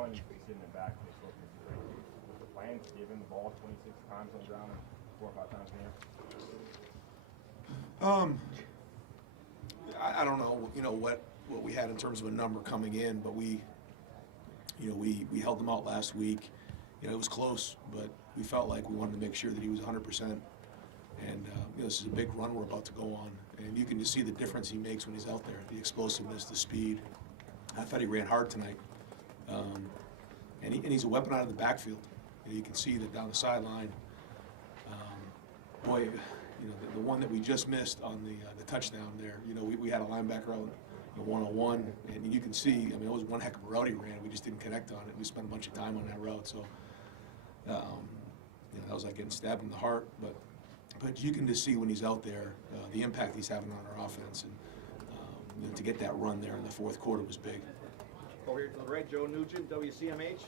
one, sitting in back, they're supposed to be great. Was the plan to give him the ball 26 times on the ground and 4 or 5 times a game? I don't know, what we had in terms of a number coming in, but we held them out last week. It was close, but we felt like we wanted to make sure that he was 100%. And this is a big run we're about to go on, and you can just see the difference he makes when he's out there, the explosiveness, the speed. I thought he ran hard tonight, and he's a weapon out of the backfield. You can see that down the sideline. Boy, the one that we just missed on the touchdown there, we had a linebacker out one-on-one, and you can see, it was one heck of a route he ran. We just didn't connect on it. We spent a bunch of time on that route, so that was like getting stabbed in the heart. But you can just see when he's out there the impact he's having on our offense, and to get that run there in the fourth quarter was big. Over here to the right, Joe Nugent, WCMH.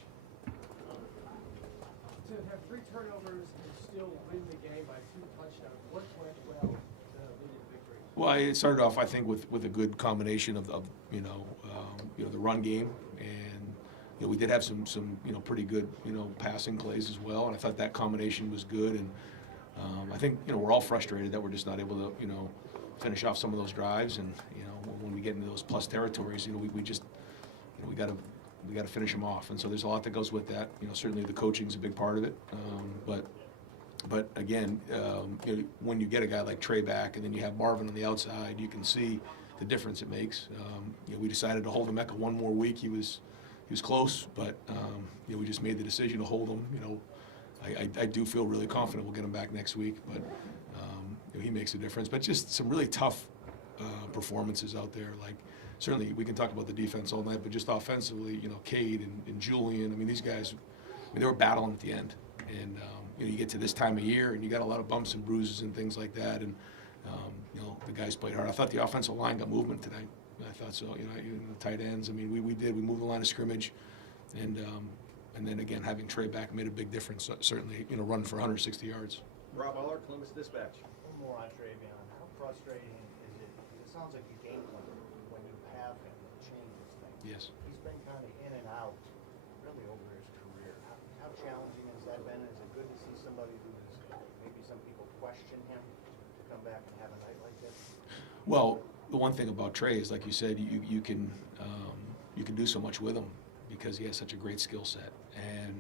To have 3 turnovers and still win the game by 2 touchdowns, what went well to lead to victory? Well, it started off, I think, with a good combination of the run game, and we did have some pretty good passing plays as well, and I thought that combination was good. And I think we're all frustrated that we're just not able to finish off some of those drives, and when we get into those plus territories, we just we got to finish them off, and so there's a lot that goes with that. Certainly the coaching's a big part of it, but again, when you get a guy like Trey back, and then you have Marvin on the outside, you can see the difference it makes. We decided to hold Emeka one more week. He was close, but we just made the decision to hold him. I do feel really confident we'll get him back next week, but he makes a difference. But just some really tough performances out there. Like, certainly we can talk about the defense all night, but just offensively, Cade and Julian, these guys, they were battling at the end. And you get to this time of year, and you got a lot of bumps and bruises and things like that. And the guys played hard. I thought the offensive line got movement today. I thought so. Even the tight ends. We did. We moved the line of scrimmage, and then again having Trey back made a big difference. Certainly, run for 160 yards. Rob Aller, Columbus Dispatch. One more on Trey, how frustrating is it? It sounds like a game plan when you have him that changes things. Yes. He's been kind of in and out really over his career. How challenging has that been? Is it good to see somebody who is, maybe some people question him, to come back and have a night like this? Well, the one thing about Trey is, like you said, you can do so much with him because he has such a great skill set, and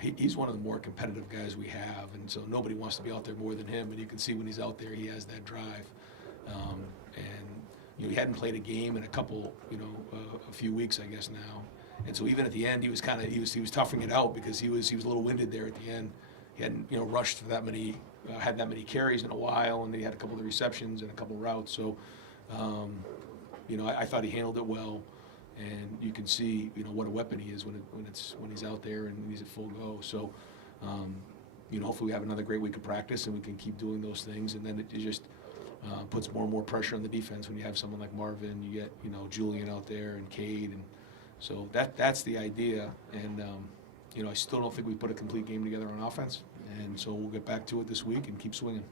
he's one of the more competitive guys we have, and so nobody wants to be out there more than him. And you can see when he's out there, he has that drive. And he hadn't played a game in a few weeks, I guess now. And so even at the end, he was toughing it out because he was a little winded there at the end. He hadn't rushed for that many, had that many carries in a while, and he had a couple of receptions and a couple of routes. So I thought he handled it well, and you can see what a weapon he is when he's out there and he's at full go. So hopefully we have another great week of practice and we can keep doing those things, and then it just puts more and more pressure on the defense when you have someone like Marvin. You get Julian out there and Cade, and so that's the idea. And I still don't think we put a complete game together on offense, and so we'll get back to it this week and keep swinging.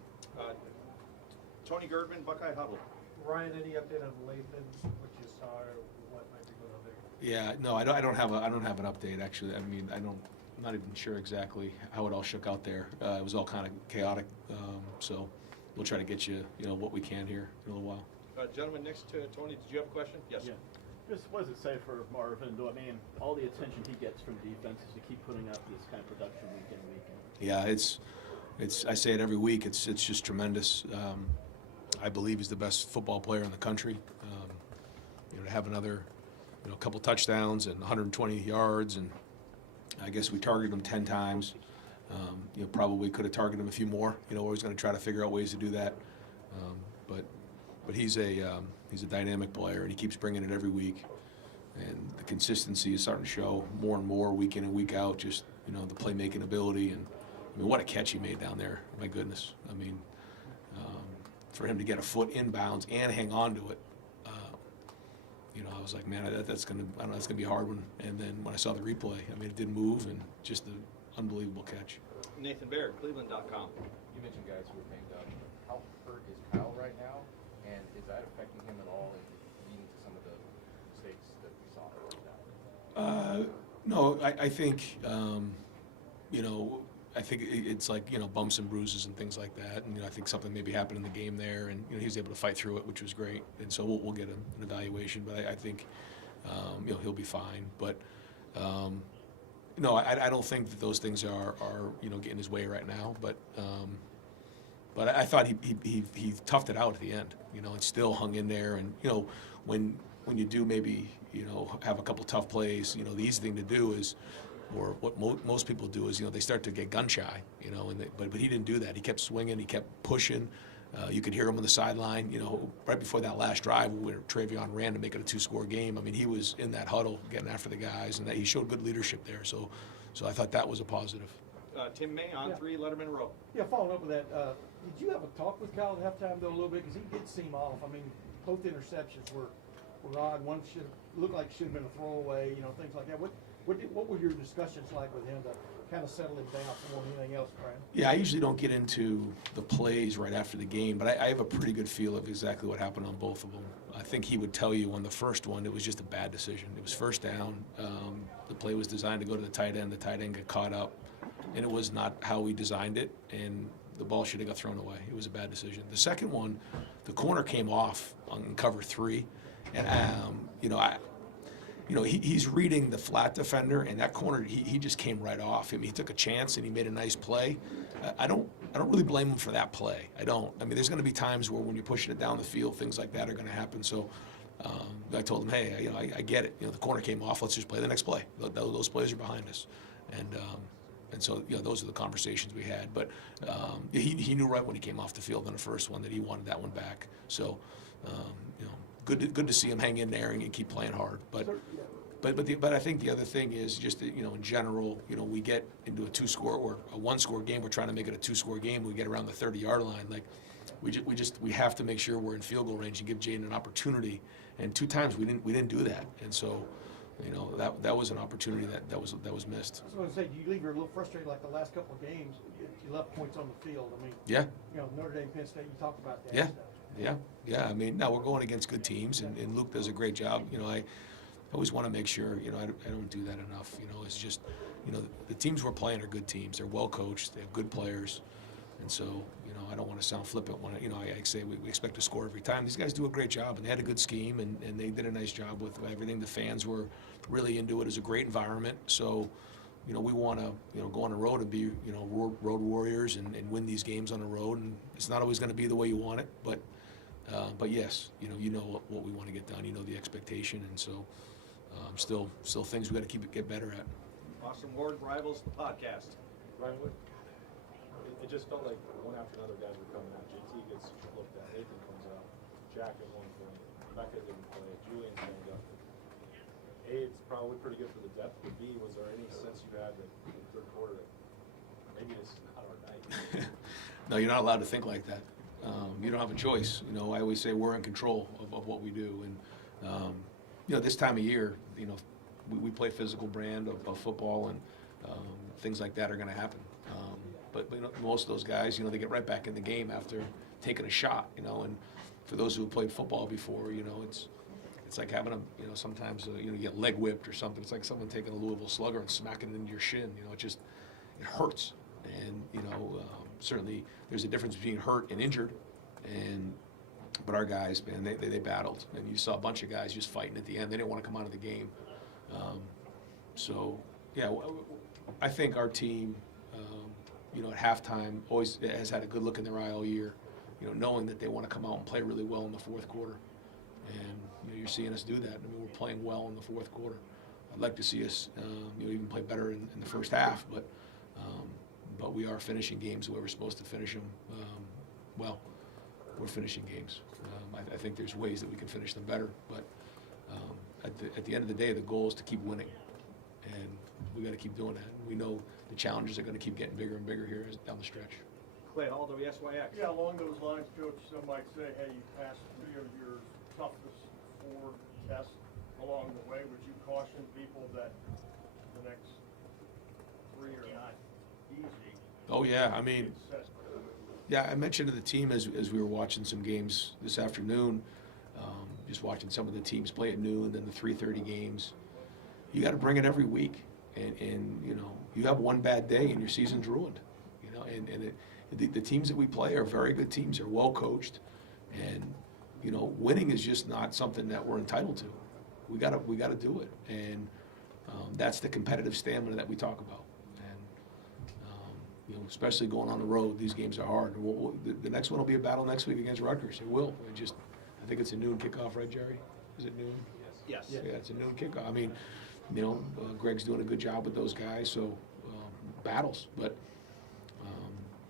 Tony Girdman, Buckeye Huddle. Ryan, any update on Lathan, what you saw, or what might be going on there? Yeah, no, I don't have an update actually. I'm not even sure exactly how it all shook out there. It was all kind of chaotic, so we'll try to get you what we can here in a little while. Gentleman next to Tony, did you have a question? Yes. Yeah. Just what does it say for Marvin? All the attention he gets from defenses to keep putting up this kind of production week in, week in. Yeah, it's. I say it every week. It's just tremendous. I believe he's the best football player in the country. To have another, couple touchdowns and 120 yards, and I guess we targeted him 10 times. Probably could have targeted him a few more. We're always going to try to figure out ways to do that. But he's a dynamic player, and he keeps bringing it every week. And the consistency is starting to show more and more week in and week out. Just the playmaking ability, and what a catch he made down there! My goodness, for him to get a foot inbounds and hang on to it, I was like, man, that's gonna be a hard one. And then when I saw the replay, it did move, and just an unbelievable catch. Nathan Baird, Cleveland.com. You mentioned guys who are banged up. How hurt is Kyle right now, and is that affecting him at all and leading to some of the mistakes that we saw right now? No, I think, you know, I think it's like, you know, bumps and bruises and things like that. And, you know, I think something maybe happened in the game there, and, you know, he was able to fight through it, which was great. And so we'll get an evaluation, but I think, you know, he'll be fine. But, no, I don't think that those things are, you know, getting his way right now. But I thought he toughed it out at the end, you know, and still hung in there. And, you know, when you do maybe, you know, have a couple tough plays, you know, the easy thing to do is, or what most people do is, you know, they start to get gun shy, you know, but he didn't do that. He kept swinging, he kept pushing. You could hear him on the sideline, you know, right before that last drive where Travion ran to make it a 2-score game. I mean, he was in that huddle getting after the guys, and he showed good leadership there. So I thought that was a positive. Tim May on 3, Letterman Row. Yeah, following up with that, did you have a talk with Kyle at halftime though a little bit? Because he did seem off. I mean, both interceptions were odd. One looked like should have been a throwaway, you know, things like that. What were your discussions like with him to kind of settle him down more than anything else, Brian? Yeah, I usually don't get into the plays right after the game, but I have a pretty good feel of exactly what happened on both of them. I think he would tell you on the first one, it was just a bad decision. It was first down. The play was designed to go to the tight end. The tight end got caught up, and it was not how we designed it, and the ball should have got thrown away. It was a bad decision. The second one, the corner came off on cover 3, and he's reading the flat defender, and that corner he just came right off. I mean, he took a chance and he made a nice play. I don't really blame him for that play. I don't. I mean, there's going to be times where when you're pushing it down the field, things like that are going to happen. So I told him, hey, you know, I get it. You know, the corner came off. Let's just play the next play. Those plays are behind us, and so, you know, those are the conversations we had. But he knew right when he came off the field in the first one that he wanted that one back. So, you know, good to see him hang in there and keep playing hard. But I think the other thing is just that, you know, in general, you know, we get into a 2-score or a 1-score game. We're trying to make it a 2-score game. We get around the 30-yard line. Like, we have to make sure we're in field goal range and give Jaden an opportunity. And 2 times we didn't do that. And so, you know, that was an opportunity that was missed. I was going to say, do you leave her a little frustrated like the last couple of games? You left points on the field. I mean, Yeah. You know, Notre Dame, Penn State. You talked about that. Yeah. Stuff. Yeah. I mean, no, we're going against good teams, and Luke does a great job. You know, I always want to make sure, you know, I don't do that enough. You know, it's just, you know, the teams we're playing are good teams. They're well coached. They have good players. And so, you know, I don't want to sound flippant when, you know, I say we expect to score every time. These guys do a great job, and they had a good scheme, and they did a nice job with everything. The fans were really into it. It was a great environment. So, you know, we want to, you know, go on the road and be, you know, road warriors and win these games on the road. And it's not always going to be the way you want it, but yes, you know what we want to get done. You know the expectation, and so still things we got to get better at. Austin Ward, Rivals, the podcast. Ryan, it just felt like one after another guys were coming out. JT gets looked at, Nathan comes out, Jack at one point, Becca didn't play, Julian banged up. A, it's probably pretty good for the depth, but B, was there any sense you had that in the third quarter that maybe this is not our night? No, you're not allowed to think like that. You don't have a choice. You know, I always say we're in control of what we do, and you know, this time of year, you know, we play a physical brand of football, and things like that are going to happen. But you know, most of those guys, you know, they get right back in the game after taking a shot. You know, and for those who have played football before, you know, it's like having a, you know, sometimes you know, you get leg whipped or something. It's like someone taking a Louisville Slugger and smacking it into your shin. You know, it hurts. And you know, certainly there's a difference between hurt and injured. But our guys, man, they battled, and you saw a bunch of guys just fighting at the end. They didn't want to come out of the game. So yeah, I think our team, you know, at halftime always has had a good look in their eye all year. You know, knowing that they want to come out and play really well in the fourth quarter, and you know, you're seeing us do that. I mean, we're playing well in the fourth quarter. I'd like to see us, you know, even play better in the first half, but we are finishing games the way we're supposed to finish them. Well, we're finishing games. I think there's ways that we can finish them better, but at the end of the day, the goal is to keep winning, and we got to keep doing that. We know the challenges are going to keep getting bigger and bigger here down the stretch. Clay Hall, WSYX. Yeah, along those lines, Coach, some might say, hey, you passed 3 of your toughest 4 tests along the way. Would you caution people that the next 3 are not easy? Oh yeah, I mean, yeah, I mentioned to the team as we were watching some games this afternoon, just watching some of the teams play at noon, then the 3:30 games. You got to bring it every week. and you know, you have one bad day and your season's ruined. You know, and the teams that we play are very good teams. They're well coached, and you know, winning is just not something that we're entitled to. We gotta do it, and that's the competitive stamina that we talk about. And you know, especially going on the road, these games are hard. The next one will be a battle next week against Rutgers. It will. I think it's a noon kickoff, right, Jerry? Is it noon? Yes. Yeah, it's a noon kickoff. I mean, you know, Greg's doing a good job with those guys. So battles, but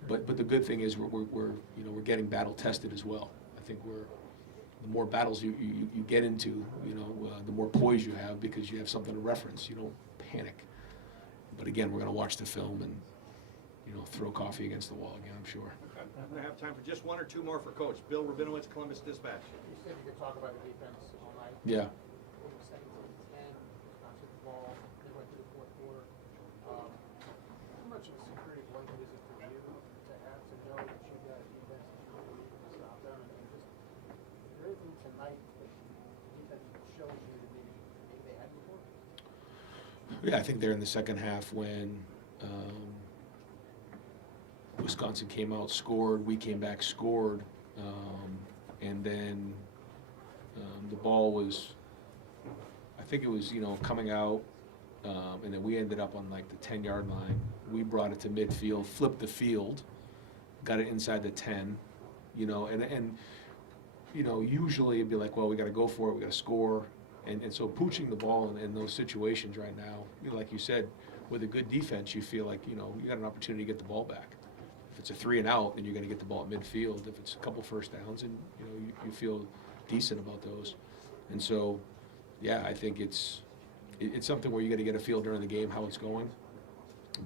the good thing is we're you know, we're getting battle tested as well. I think the more battles you get into, you know, the more poise you have because you have something to reference. You don't panic. But again, we're going to watch the film and, you know, throw coffee against the wall again, I'm sure. I'm going to have time for just one or two more for Coach. Bill Rabinowitz, Columbus Dispatch. You said you could talk about the defense all night. Yeah. It was 17-10, Wisconsin took the ball, they went to the fourth quarter. How much of a security blanket is it for you to have to know that you've got a defense that you really need to stop them? And just, is there anything tonight that the defense shows you that maybe they had before? Yeah, I think they're in the second half when Wisconsin came out, scored, we came back, scored, and then the ball was, I think it was, you know, coming out, and then we ended up on like the 10-yard line. We brought it to midfield, flipped the field, got it inside the 10, you know, and you know, usually it'd be like, well, we got to go for it, we got to score, and so pooching the ball in those situations right now, you know, like you said, with a good defense, you feel like, you know, you got an opportunity to get the ball back. If it's a 3 and out, then you're going to get the ball at midfield. If it's a couple first downs, and you know, you feel decent about those. And so, yeah, I think it's something where you got to get a feel during the game how it's going.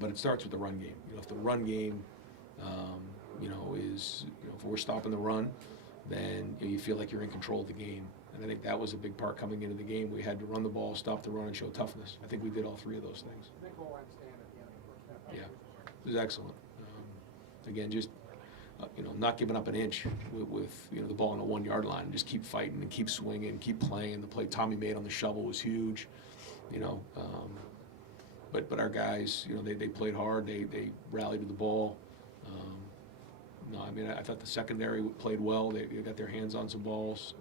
But it starts with the run game. You know, if the run game, you know, is, you know, if we're stopping the run, then you know, you feel like you're in control of the game. And I think that was a big part coming into the game. We had to run the ball, stop the run, and show toughness. I think we did all three of those things. They goal line stand at the end of the first half. Yeah, it was excellent. Again, just you know, not giving up an inch with you know, the ball on the 1-yard line, and just keep fighting and keep swinging, keep playing. The play Tommy made on the shovel was huge, you know. But our guys, you know, they played hard. They rallied to the ball. No, I mean, I thought the secondary played well. They got their hands on some balls.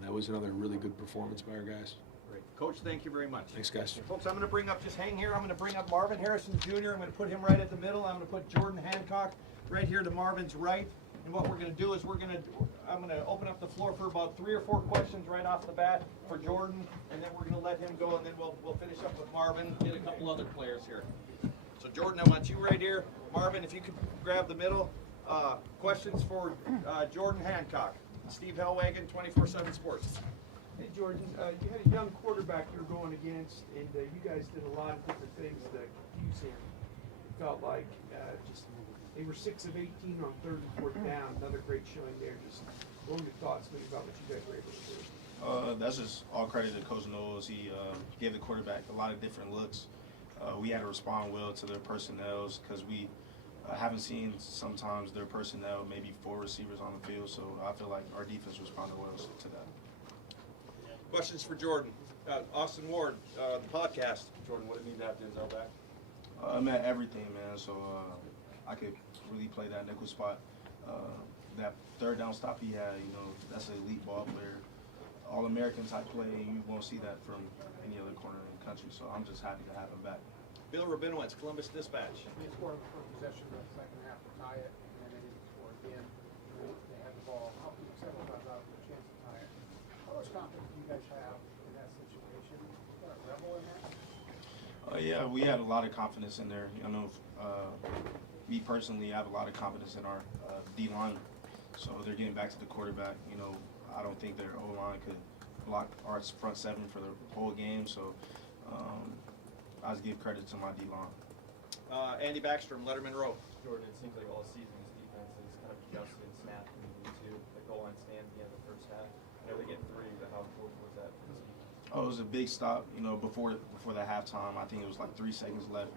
That was another really good performance by our guys. Great. Coach, thank you very much. Thanks, guys. Folks, I'm going to bring up, just hang here, I'm going to bring up Marvin Harrison Jr. I'm going to put him right at the middle. I'm going to put Jordan Hancock right here to Marvin's right. And what we're going to do is I'm going to open up the floor for about 3 or 4 questions right off the bat for Jordan, and then we're going to let him go, and then we'll finish up with Marvin, get a couple other players here. So Jordan, I want you right here. Marvin, if you could grab the middle. Questions for Jordan Hancock. Steve Hellwagon, 24/7 Sports. Hey Jordan, you had a young quarterback you're going against, and you guys did a lot of different things to use him. It felt like they were 6 of 18 on 3rd and 4th down. Another great showing there. Just what were your thoughts maybe about what you guys were able to do? That's just all credit to Coach Knowles. He gave the quarterback a lot of different looks. We had to respond well to their personnel because we haven't seen sometimes their personnel, maybe 4 receivers on the field. So I feel like our defense responded well to that. Questions for Jordan. Austin Ward, the podcast. Jordan, what did it mean to have Denzel back? I meant everything, man. So I could really play that nickel spot. That 3rd down stop he had, you know, that's an elite ball player. All-American type play, you won't see that from any other corner in the country. So I'm just happy to have him back. Bill Rabinowitz, Columbus Dispatch. They scored on the first possession of the second half to tie it, and then they didn't score again. They had the ball several times out with a chance to tie it. How much confidence do you guys have in that situation? Is there a rebel in that? Yeah, we had a lot of confidence in there. I know, me personally, I have a lot of confidence in our D-line. So they're getting back to the quarterback. You know, I don't think their O-line could block our front 7 for the whole game. So I just give credit to my D-line. Andy Backstrom, Letterman Row. Jordan, it seems like all season this defense has kind of adjusted and snapped into the goal line stand at the end of the first half. I know they get 3, but how important was that for the team? Oh, it was a big stop. You know, before the halftime, I think it was like 3 seconds left.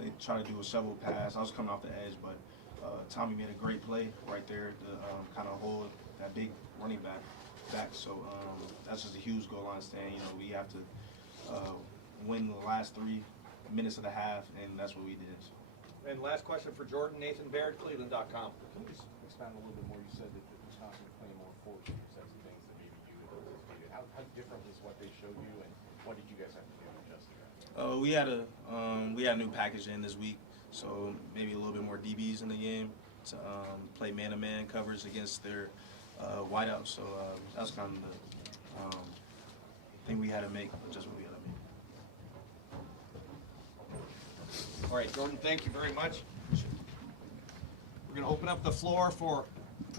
They tried to do a shovel pass. I was coming off the edge, but Tommy made a great play right there to kind of hold that big running back. So that's just a huge goal line stand. You know, we have to win the last 3 minutes of the half, and that's what we did. And last question for Jordan, Nathan Baird, Cleveland.com. Can you just expand a little bit more? You said that Wisconsin was playing more forward sets of things that maybe you had anticipated. How different was what they showed you, and what did you guys have to do to adjust to that? We had a new package in this week, so maybe a little bit more DBs in the game to play man-to-man coverage against their wideouts. So that's kind of the thing we had to make, adjustment we had to make. All right, Jordan, thank you very much. We're going to open up the floor for,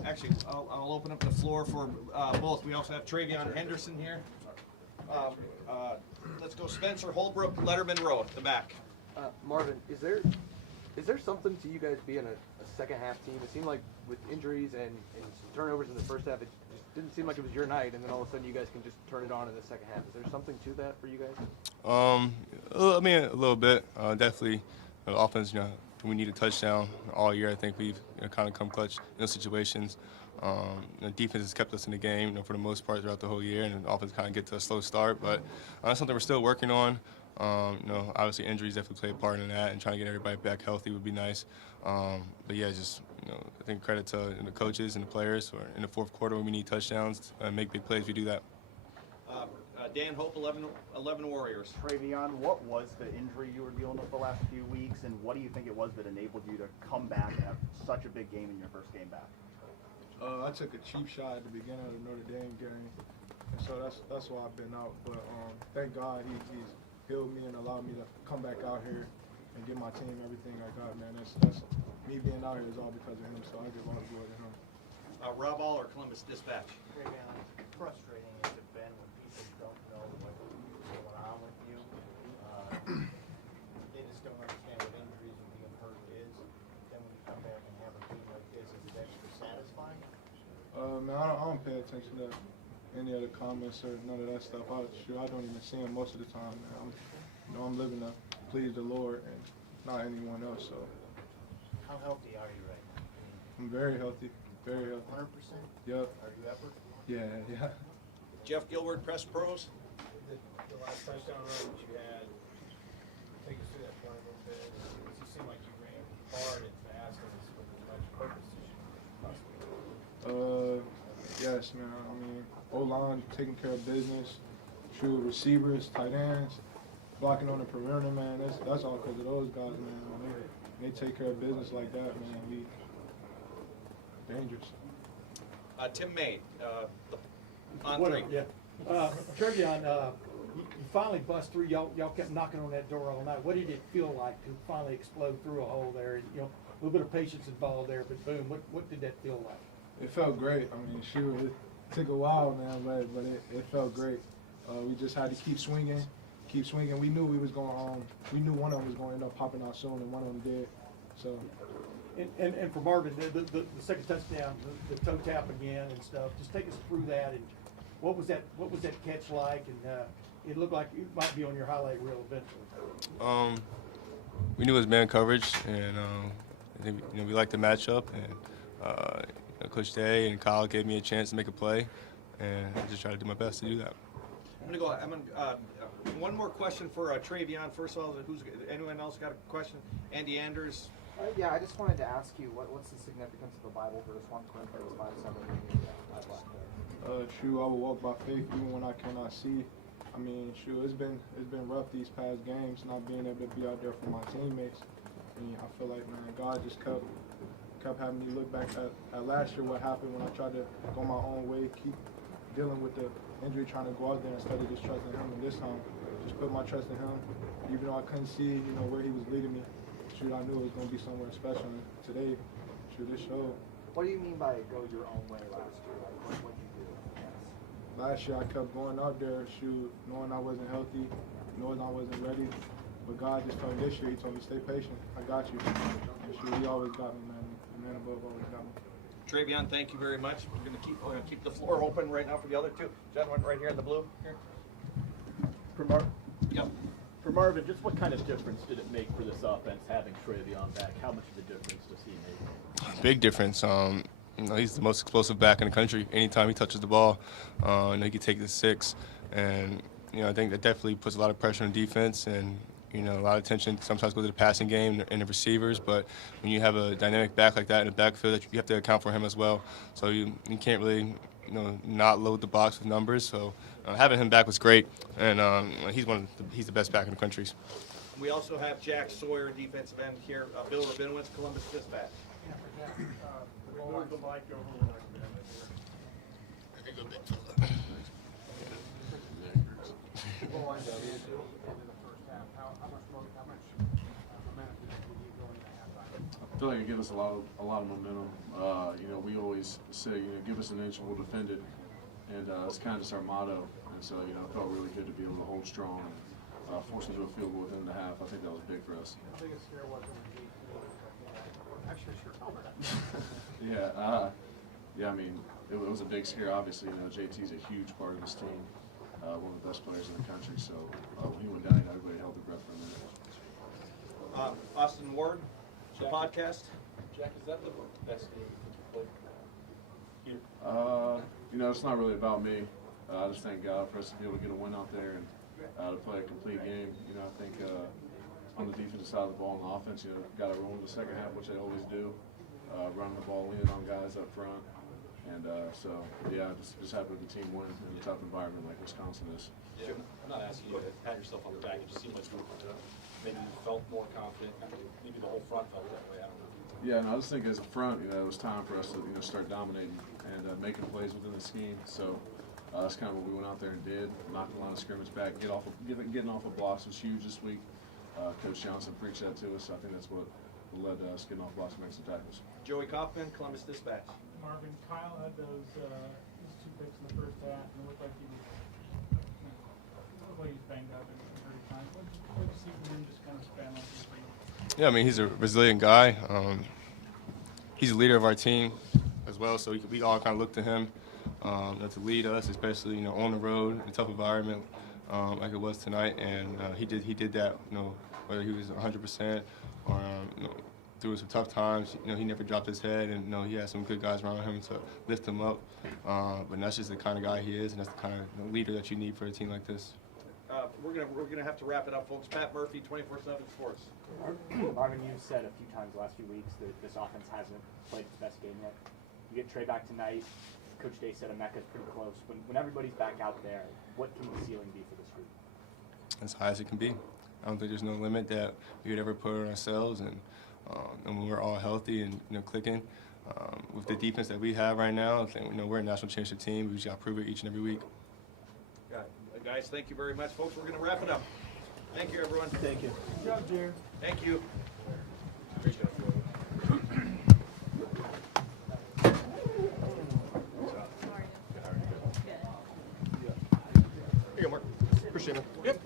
actually, I'll open up the floor for both. We also have Trey Henderson here. Let's go Spencer Holbrook, Letterman Row at the back. Marvin, is there something to you guys being a second half team? It seemed like with injuries and some turnovers in the first half, it just didn't seem like it was your night, and then all of a sudden you guys can just turn it on in the second half. Is there something to that for you guys? I mean, a little bit. Definitely, the offense. We need a touchdown all year. I think we've kind of come clutch in those situations. The defense has kept us in the game, for the most part throughout the whole year, and the offense kind of get to a slow start. But that's something we're still working on. Obviously injuries definitely play a part in that, and trying to get everybody back healthy would be nice. But yeah, just I think credit to the coaches and the players. Or in the fourth quarter when we need touchdowns and make big plays, we do that. Dan Hope, 11 Warriors. Travion, what was the injury you were dealing with the last few weeks, and what do you think it was that enabled you to come back and have such a big game in your first game back? I took a cheap shot at the beginning of the Notre Dame game, and so that's why I've been out. But thank God he's healed me and allowed me to come back out here and give my team everything I got, man. That's me being out here is all because of him, so I give all the glory to him. Rob Aller, Columbus Dispatch. Travion, frustrating has it been when people don't know what's going on with you? They just don't understand what injuries and being hurt is. Then when you come back and have a game like this, is it extra satisfying? Man, I don't pay attention to any of the comments or none of that stuff. I don't even see them most of the time, man. I'm living to please the Lord and not anyone else. So. How healthy are you right now? I'm very healthy, very healthy. 100%? Yep. Are you ever? Yeah. Jeff Gilbert, Press Pros. The last touchdown run that you had, take us through that play a little bit. It seemed like you ran hard and fast and with as much purpose as you possibly could. Yes, man. I mean, O-line taking care of business. True receivers, tight ends, blocking on the perimeter, man. That's all because of those guys, man. When they take care of business like that, man, we dangerous. Tim Maine, on three. Yeah. Trevion, you finally bust through. Y'all kept knocking on that door all night. What did it feel like to finally explode through a hole there? And, a little bit of patience involved there, but boom, what did that feel like? It felt great. I mean, shoot, it took a while, man, but it felt great. We just had to keep swinging. We knew we was going we knew one of them was going to end up popping out soon, and one of them did. So. And for Marvin, the second touchdown, the toe tap again and stuff. Just take us through that, and what was that catch like? And it looked like it might be on your highlight reel eventually. We knew it was man coverage, and I think we liked the matchup, and Coach Day and Kyle gave me a chance to make a play, and I just tried to do my best to do that. One more question for Travion. First of all, anyone else got a question? Andy Anders. Yeah, I just wanted to ask you, what's the significance of the Bible verse 1 Corinthians 5:7? True, I will walk by faith even when I cannot see. I mean, true, it's been rough these past games, not being able to be out there for my teammates. I mean, I feel like, man, God just kept having me look back at last year, what happened when I tried to go my own way, keep dealing with the injury, trying to go out there instead of just trusting him. And this time, just put my trust in him, even though I couldn't see, where he was leading me. Shoot, I knew it was going to be somewhere special. And today, shoot, this showed. What do you mean by go your own way last year? Like, what did you do? Yes. Last year, I kept going out there, shoot, knowing I wasn't healthy, knowing I wasn't ready. But God just told me this year, he told me, stay patient. I got you. And shoot, he always got me, man. The man above always got me. Travion, thank you very much. We're going to keep the floor open right now for the other two. Gentleman right here in the blue. Here. For Marvin, just what kind of difference did it make for this offense having Travion back? How much of a difference does he make? Big difference. He's the most explosive back in the country. Anytime he touches the ball, he can take the 6. And I think that definitely puts a lot of pressure on defense, and a lot of attention sometimes goes to the passing game and the receivers. But when you have a dynamic back like that in the backfield, that you have to account for him as well. So you can't really not load the box with numbers. So having him back was great, and he's the best back in the country. We also have Jack Sawyer, defensive end here. Bill Rabinowitz, Columbus Dispatch. Move the mic over like I feel like it gives us a lot of momentum. We always say, give us an inch and we'll defend it, and it's kind of just our motto. And so, it felt really good to be able to hold strong and force them to a field goal within the half. I think that was big for us. How big a scare was it when actually sure helmet? I mean, it was a big scare. Obviously, JT's a huge part of this team, one of the best players in the country. So when he went down, everybody held their breath for a minute. Austin Ward, the podcast. Jack, is that the best game you played here? It's not really about me. I just thank God for us to be able to get a win out there and to play a complete game. I think on the defensive side of the ball and the offense, got to roll in the second half, which they always do. Running the ball in on guys up front. And just happy with the team win in a tough environment like Wisconsin is. Yeah, I'm not asking you to pat yourself on the back. It just seemed like maybe you felt more confident. Maybe the whole front felt that way. I don't know. Yeah, I just think as a front, it was time for us to start dominating and making plays within the scheme. So that's kind of what we went out there and did. Knocked the line of scrimmage back, getting off of blocks was huge this week. Coach Johnson preached that to us. I think that's what led to us getting off blocks and making some tackles. Joey Kaufman, Columbus Dispatch. Marvin, Kyle had those two picks in the first half, and it looked like he was banged up and hurt at times. What did you see from him just kind of span on his feet? Yeah, I mean, he's a resilient guy. He's a leader of our team as well, so we all kind of look to him to lead us, especially on the road in a tough environment like it was tonight. And he did that. Whether he was 100% or through some tough times, he never dropped his head, and he had some good guys around him to lift him up. But that's just the kind of guy he is, and that's the kind of leader that you need for a team like this. We're gonna have to wrap it up, folks. Pat Murphy, 24/7 Sports. Marvin, you've said a few times the last few weeks that this offense hasn't played its best game yet. You get Trey back tonight. Coach Day said Emeka's pretty close. When everybody's back out there, what can the ceiling be for this group? As high as it can be. I don't think there's no limit that we could ever put on ourselves, and when we're all healthy and clicking with the defense that we have right now, I think we're a national championship team. We just got to prove it each and every week. Guys, thank you very much, folks. We're going to wrap it up. Thank you, everyone. Thank you. Good job, Jared. Thank you. Here you go, Mark. Appreciate it. Yep.